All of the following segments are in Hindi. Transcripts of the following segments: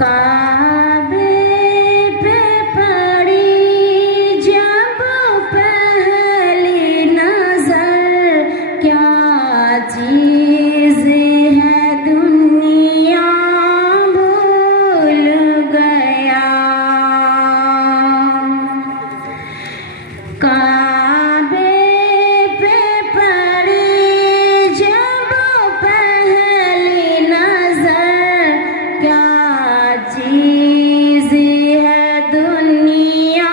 काबे पे पड़ी जब पहली नजर, क्या चीज है दुनिया भूल गया। काबे पे पड़ी जब पहली नजर, क्या चीज है दुनिया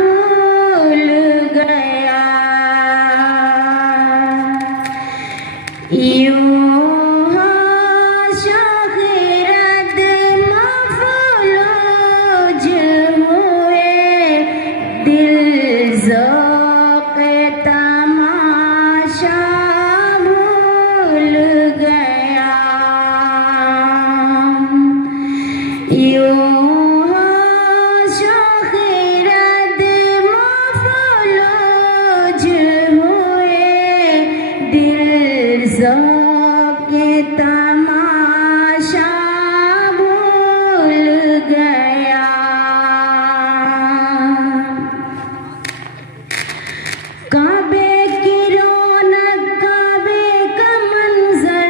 भूल गया। यूं हो शोहरत मफलूज हुए, दिल ज़ौक़ तमाशा भूल गया। यूं हो शोहरत मफलूज हुए, दिल ज़ौक़ तमाशा भूल गया। काबे की रौनक, काबे का मंजर,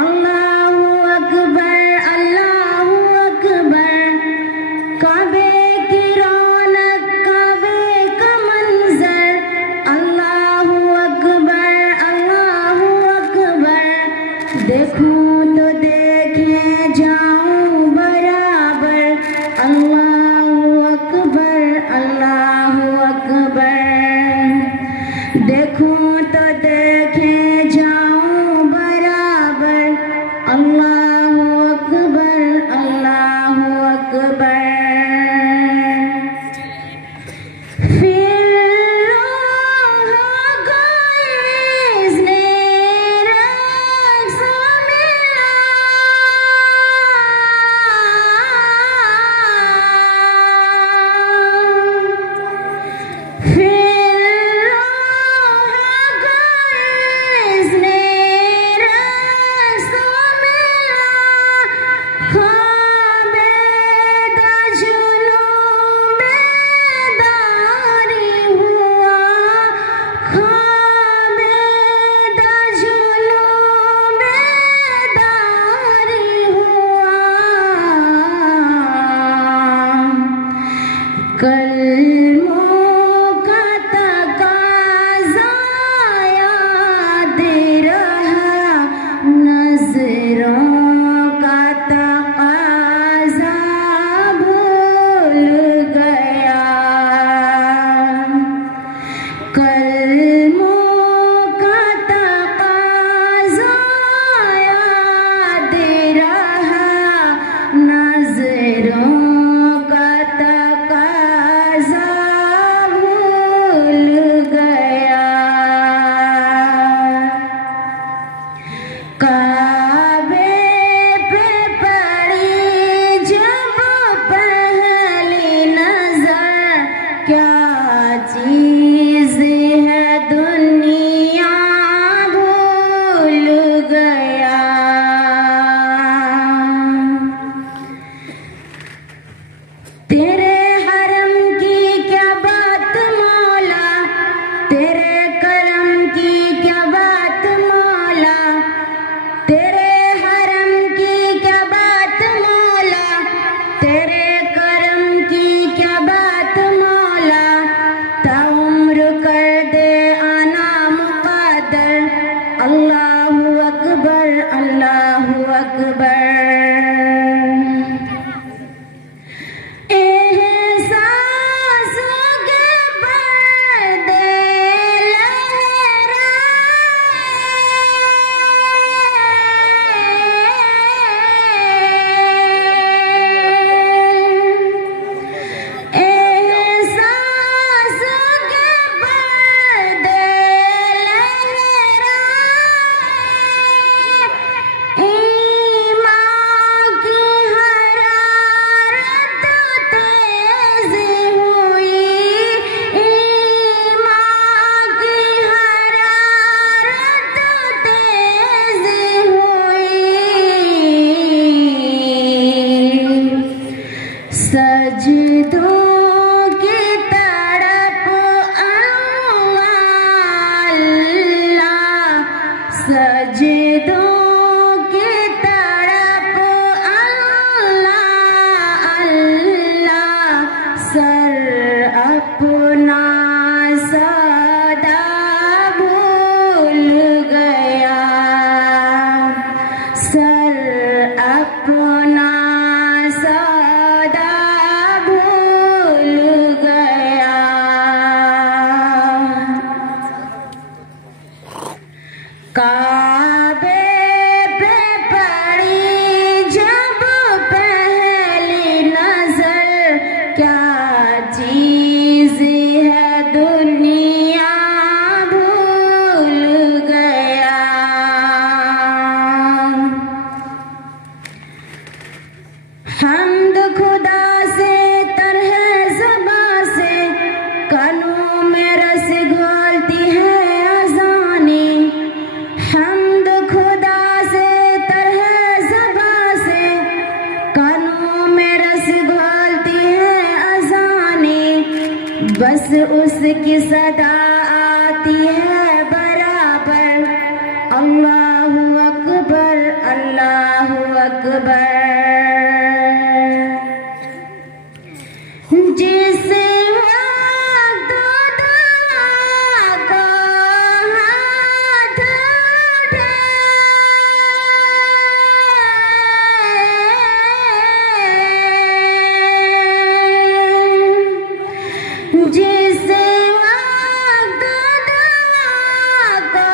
अल्लाहु अकबर अल्लाहु अकबर। काबे की रौनक, काबे का मंजर, अल्लाहु अकबर अल्लाहु अकबर। देखूं तो देखे जाऊं बराबर, अल्लाहु अकबर अल्लाहु अकबर। देखूं तो देखे जाऊं बराबर, अल्लाहु अकबर अल्लाहु अकबर। फिर रूह गुइज़ ने रक़्स मिला, फिर रूह गुइज़ ने रक़्स मिला। ख्वाबे जुनून बेदारी हुआ, ख्वाबे जुनून बेदारी हुआ। कलमों का तकाज़ा याद रहा, नज़रों का तकाज़ा भूल गया। कलमों का तकाज़ा याद रहा, नज़रों का तकाज़ा भूल गया। काबे पे पड़ी जब पहली नजर, क्या चीज है दुनिया भूल गया। तेरे हरम की क्या बात मौला, तेरे करम की क्या बात मौला। तेरे हरम की क्या बात मौला, तेरे करम की क्या बात मौला। ताउम्र कर दे आना मुक़द्दर, अल्लाहु अकबर अल्लाहु अकबर। एहसासों के पर्दे लहराए, एहसासों के पर्दे लहराए। ईमान अपना सौदा भूल गया। काबे पे पड़ी जब पहली नजर, क्या चीज है दुनिया भूल गया। हम्द खुदा से तरह ज़बा से, कानों में रस घोलती है अज़ानी। हम्द खुदा से तरह ज़बा से, कानों में रस घोलती है अज़ानी। बस उसकी सदा आती है बराबर, अल्लाहु अकबर अल्लाहु अकबर। जिस वक्त दुआ को हाथ उठे, जिस वक्त दुआ को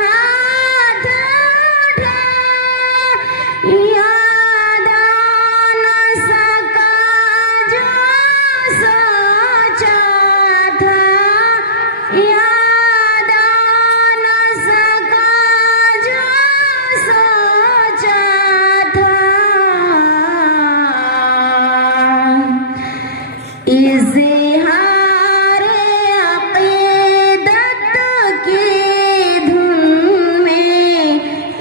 हाथ उठे, याद आ न सका जो सोचा था, याद आ न सका जो सोचा था। इज़हार अक़ीदत की धुन में,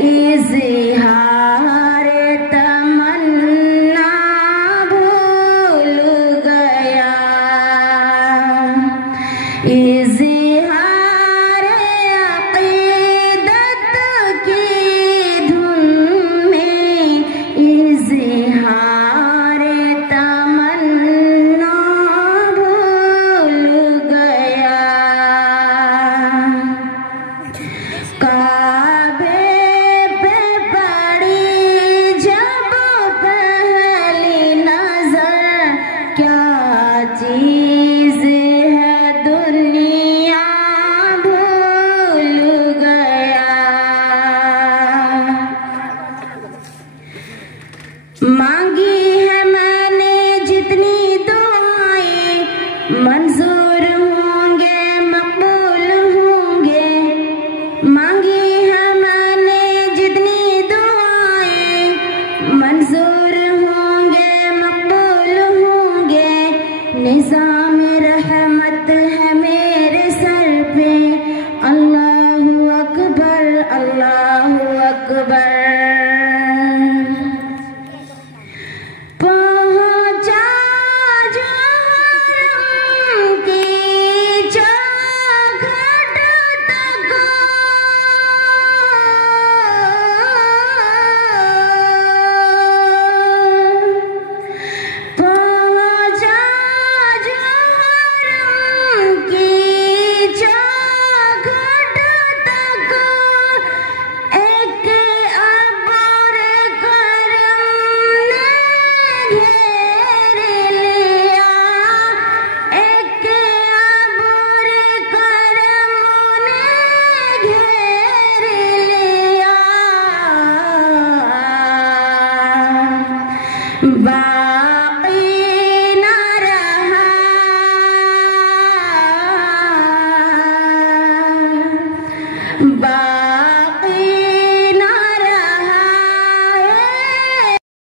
इज़हार तमन्ना भूल गया। इज़हार अक़ीदत की धुन में, इज़हार तमन्ना भूल गया। काबे पे पड़ी जब पहली नजर, क्या चीज है दुनिया भूल गया। मांगी है मैंने जितनी दुआएं, मंजूर होंगे मकबूल होंगे। मांगी है मैंने जितनी दुआएं, मंजूर होंगे मकबूल होंगे। निज़ाम रहमत है मेरे सर पे, अल्लाहु अकबर अल्लाहु अकबर। पहुंचा जो हरम की चौखट तक, पहुंचा जो हरम की चौखट तक। एक अब्र करम ने घेर लिया, एक अब्र करम ने घेर लिया। बाकी न रहा,